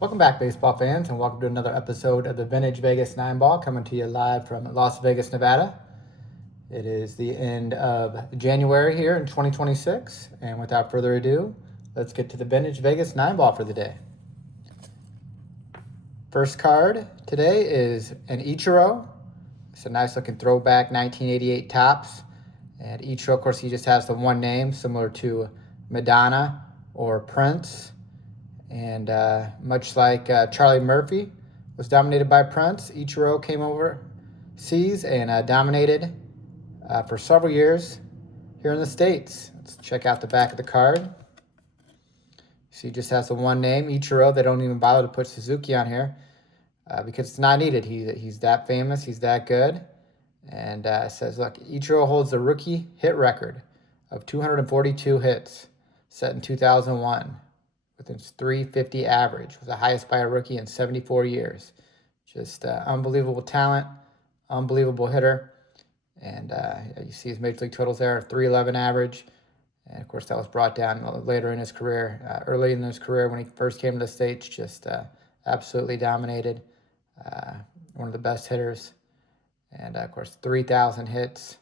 Welcome back, baseball fans, and welcome to another episode of the Vintage Vegas 9 Ball, coming to you live from Las Vegas, Nevada. It is the end of January here in 2026, and without further ado, let's get to the Vintage Vegas 9 Ball for the day. First card today is an Ichiro. It's a nice looking throwback 1988 Topps. And Ichiro, of course, he just has the one name, similar to Madonna or Prince. And much like Charlie Murphy was dominated by Prince, Ichiro came overseas and dominated for several years here in the States. Let's check out the back of the card. See, he just has the one name, Ichiro. They don't even bother to put Suzuki on here because it's not needed. He's that famous. He's that good. And it says, look, Ichiro holds the rookie hit record of 242 hits set in 2001. With its 350 average, was the highest by a rookie in 74 years. Just unbelievable talent, unbelievable hitter. And you see his major league totals there, 311 average. And of course, that was brought down later in his career. Early in his career, when he first came to the States, just absolutely dominated. One of the best hitters. And of course, 3,000 hits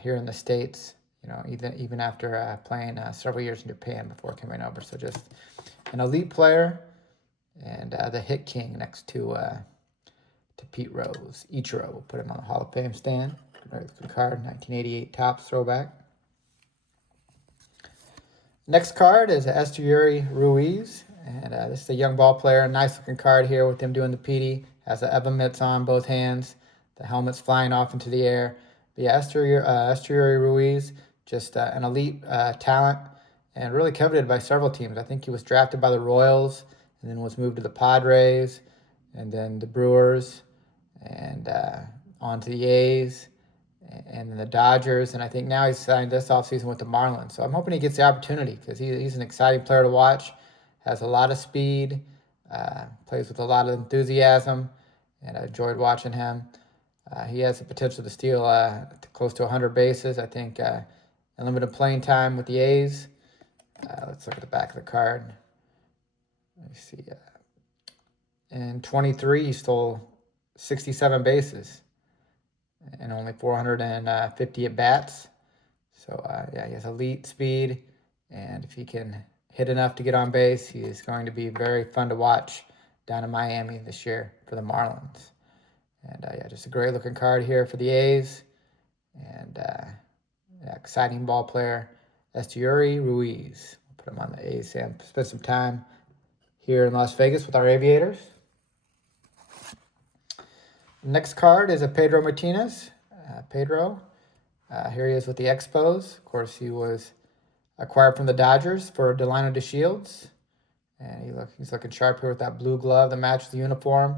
here in the States. You know, even after playing several years in Japan before coming over. So just an elite player and the hit king next to Pete Rose. Ichiro, we'll put him on the Hall of Fame stand. Very good card, 1988 Topps throwback. Next card is Esteury Ruiz. And this is a young ball player. Nice looking card here with him doing the PD. Has the Eva mitts on both hands. The helmet's flying off into the air. But yeah, Esteury Ruiz, just an elite talent and really coveted by several teams. I think he was drafted by the Royals and then was moved to the Padres and then the Brewers and on to the A's and then the Dodgers. And I think now he's signed this offseason with the Marlins. So I'm hoping he gets the opportunity because he's an exciting player to watch, has a lot of speed, plays with a lot of enthusiasm, and I enjoyed watching him. He has the potential to steal close to 100 bases. I think limited playing time with the A's. Let's look at the back of the card. Let me see. In 23, he stole 67 bases and only 450 at bats. So yeah, he has elite speed, and if he can hit enough to get on base, he is going to be very fun to watch down in Miami this year for the Marlins. And yeah, just a great looking card here for the A's. And exciting ball player, Esteury Ruiz. We'll put him on the A's and spend some time here in Las Vegas with our Aviators. Next card is a Pedro Martinez. Pedro, here he is with the Expos. Of course, he was acquired from the Dodgers for Delino DeShields. And he's looking sharp here with that blue glove that matches the uniform.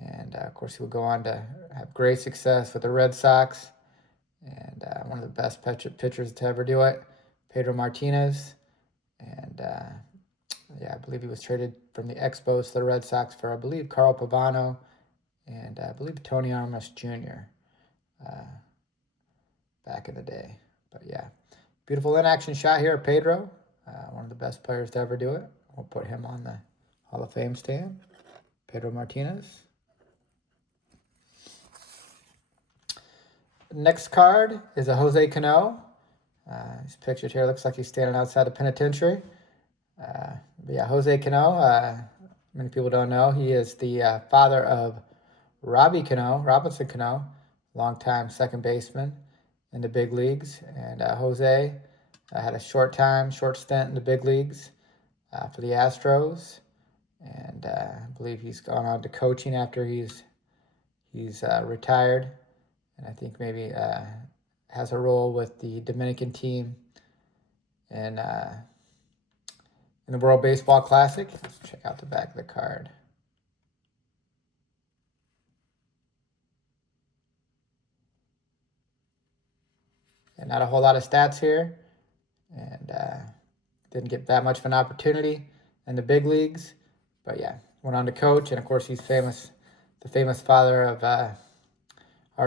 And, of course, he will go on to have great success with the Red Sox. And one of the best pitchers to ever do it, Pedro Martinez. And, yeah, I believe he was traded from the Expos to the Red Sox for, I believe, Carl Pavano and I believe Tony Armas Jr. Back in the day. But, yeah, beautiful in-action shot here at Pedro. One of the best players to ever do it. We'll put him on the Hall of Fame stand. Pedro Martinez. Next card is a Jose Cano. He's pictured here. Looks like he's standing outside the penitentiary. But yeah, Jose Cano, many people don't know, he is the father of Robinson Cano, longtime second baseman in the big leagues. And Jose had a short stint in the big leagues for the Astros. And I believe he's gone on to coaching after he's retired. And I think maybe has a role with the Dominican team in the World Baseball Classic. Let's check out the back of the card. And not a whole lot of stats here. And didn't get that much of an opportunity in the big leagues. But yeah, went on to coach. And of course, he's famous, the famous father of,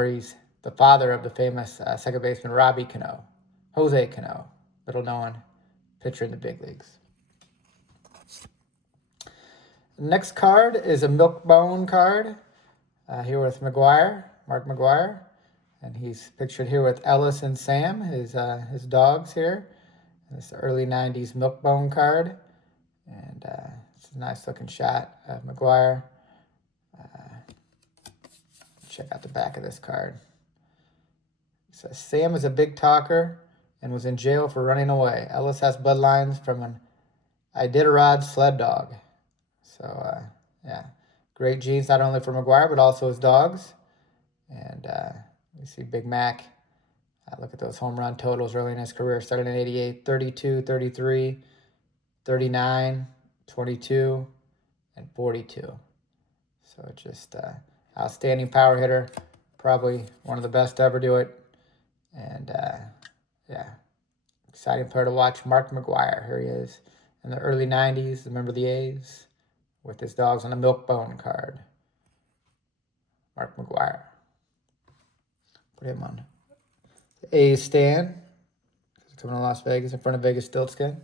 he's the father of the famous second baseman Robbie Cano, Jose Cano, little known pitcher in the big leagues. Next card is a Milkbone card. Here with McGwire, Mark McGwire. And he's pictured here with Ellis and Sam, his dogs here. This early 90s Milkbone card. And it's a nice looking shot of McGwire. Check out the back of this card. It says, Sam is a big talker and was in jail for running away. Ellis has bloodlines from an Iditarod sled dog. So, yeah, great genes not only for McGwire, but also his dogs. And we see Big Mac. Look at those home run totals early in his career, starting in 88, 32, 33, 39, 22, and 42. So just outstanding power hitter, probably one of the best to ever do it. And yeah, exciting player to watch. Mark McGwire, here he is in the early 90s, a member of the A's, with his dogs on a Milkbone card. Mark McGwire. Put him on the A's stand. Coming to Las Vegas in front of Vegas Stiltskin.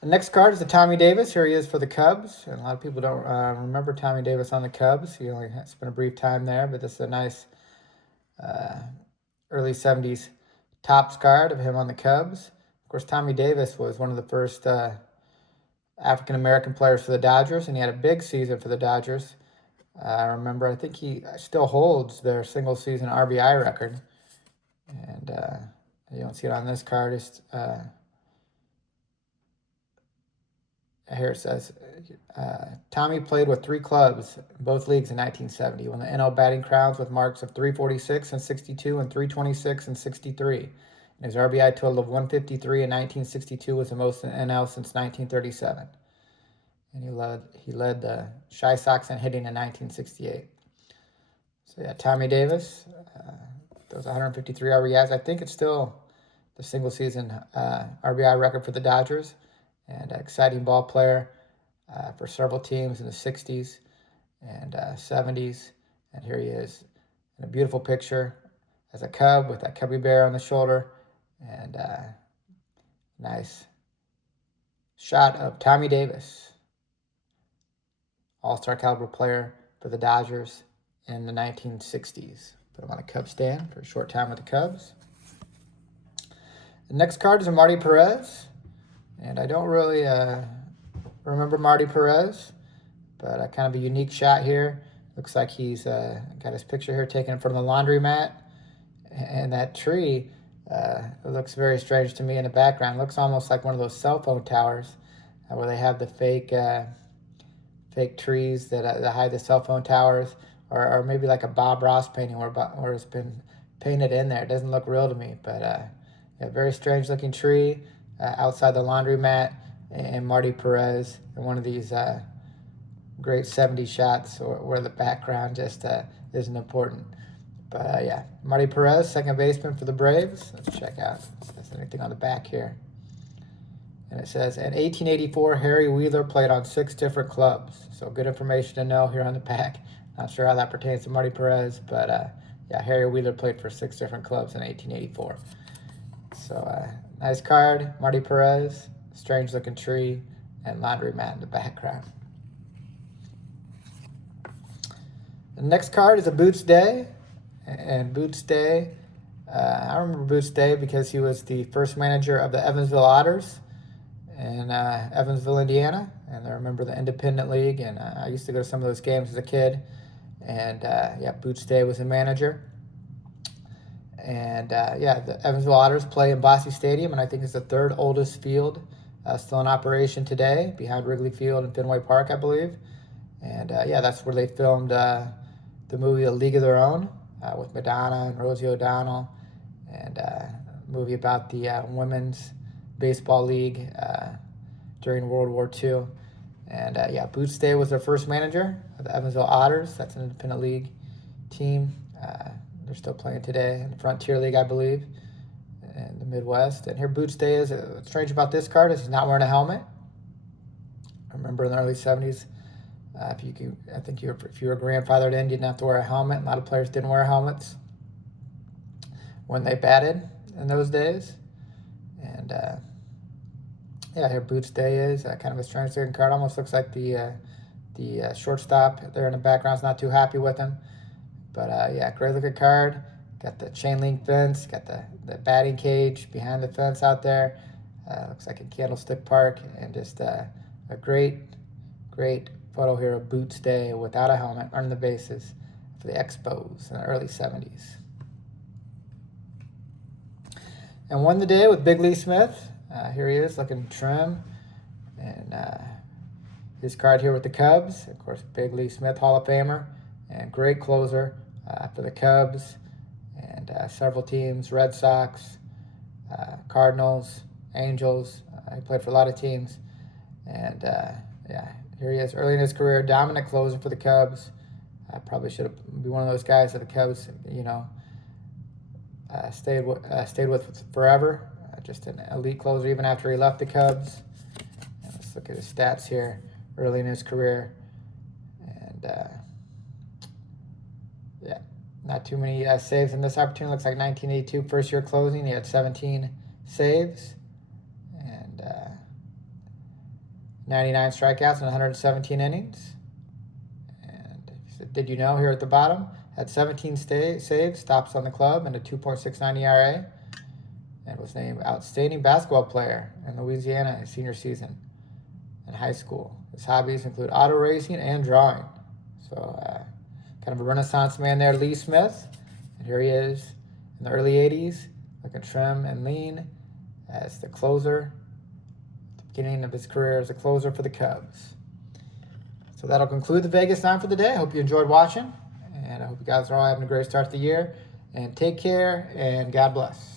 The next card is the Tommy Davis. Here he is for the Cubs. And a lot of people don't remember Tommy Davis on the Cubs. He only spent a brief time there, but this is a nice early 70s Topps card of him on the Cubs. Of course, Tommy Davis was one of the first African-American players for the Dodgers, and he had a big season for the Dodgers. I remember, I think he still holds their single-season RBI record. And you don't see it on this card. It's, here it says, Tommy played with 3 clubs in both leagues in 1970. He won the NL batting crowns with marks of 346 and 62 and 326 and 63. And his RBI total of 153 in 1962 was the most in NL since 1937. And he led the Chi Sox in hitting in 1968. So yeah, Tommy Davis, those 153 RBIs. I think it's still the single season RBI record for the Dodgers. And exciting ball player for several teams in the 60s and 70s. And here he is in a beautiful picture as a Cub with that Cubby Bear on the shoulder. And nice shot of Tommy Davis, all-star caliber player for the Dodgers in the 1960s. Put him on a Cub stand for a short time with the Cubs. The next card is a Marty Perez. And I don't really remember Marty Perez, but kind of a unique shot here. Looks like he's got his picture here taken from the laundromat. And that tree looks very strange to me in the background. It looks almost like one of those cell phone towers where they have the fake trees that hide the cell phone towers. Or maybe like a Bob Ross painting where it's been painted in there. It doesn't look real to me, but a very strange looking tree. Outside the laundromat, and Marty Perez in one of these great 70 shots where the background just isn't important. But yeah, Marty Perez, second baseman for the Braves. Let's check out if there's anything on the back here. And it says, in 1884, Harry Wheeler played on 6 different clubs. So good information to know here on the back. Not sure how that pertains to Marty Perez, but yeah, Harry Wheeler played for 6 different clubs in 1884. So nice card, Marty Perez, strange looking tree, and laundromat in the background. The next card is a Boots Day. And Boots Day, I remember Boots Day because he was the first manager of the Evansville Otters in Evansville, Indiana. And I remember the Independent League, and I used to go to some of those games as a kid. And yeah, Boots Day was the manager. And yeah, the Evansville Otters play in Bosse Stadium, and I think it's the 3rd oldest field still in operation today, behind Wrigley Field and Fenway Park, I believe. And yeah, that's where they filmed the movie A League of Their Own with Madonna and Rosie O'Donnell, and a movie about the women's baseball league during World War II. And yeah, Boots Day was their first manager of the Evansville Otters. That's an independent league team. They're still playing today in the Frontier League, I believe, in the Midwest. And here Boots Day is. What's strange about this card is he's not wearing a helmet. I remember in the early 70s, if you were grandfathered in, you didn't have to wear a helmet. A lot of players didn't wear helmets when they batted in those days. And Yeah, here Boots Day is kind of a strange looking card. Almost looks like the shortstop there in the background's not too happy with him. But yeah, great looking card. Got the chain link fence, got the batting cage behind the fence out there. Looks like a Candlestick Park, and just a great photo here of Boots Day without a helmet, running the bases for the Expos in the early 70s. And won the day with Big Lee Smith. Here he is looking trim. And his card here with the Cubs. Of course, Big Lee Smith, Hall of Famer, and great closer for the Cubs and several teams, Red Sox, Cardinals, Angels. He played for a lot of teams. And yeah, here he is early in his career, dominant closer for the Cubs. Probably should be one of those guys that the Cubs, stayed with forever. Just an elite closer even after he left the Cubs. And let's look at his stats here early in his career. And yeah, not too many saves in this opportunity. Looks like 1982 first year closing. He had 17 saves and 99 strikeouts in 117 innings. And did you know here at the bottom? Had 17 saves, stops on the club, and a 2.69 ERA. And was named Outstanding Basketball Player in Louisiana his senior season in high school. His hobbies include auto racing and drawing. So kind of a renaissance man there, Lee Smith. And here he is in the early 80s, looking trim and lean as the closer, at the beginning of his career as a closer for the Cubs. So that'll conclude the Vegas 9 for the day. I hope you enjoyed watching, and I hope you guys are all having a great start to the year. And take care, and God bless.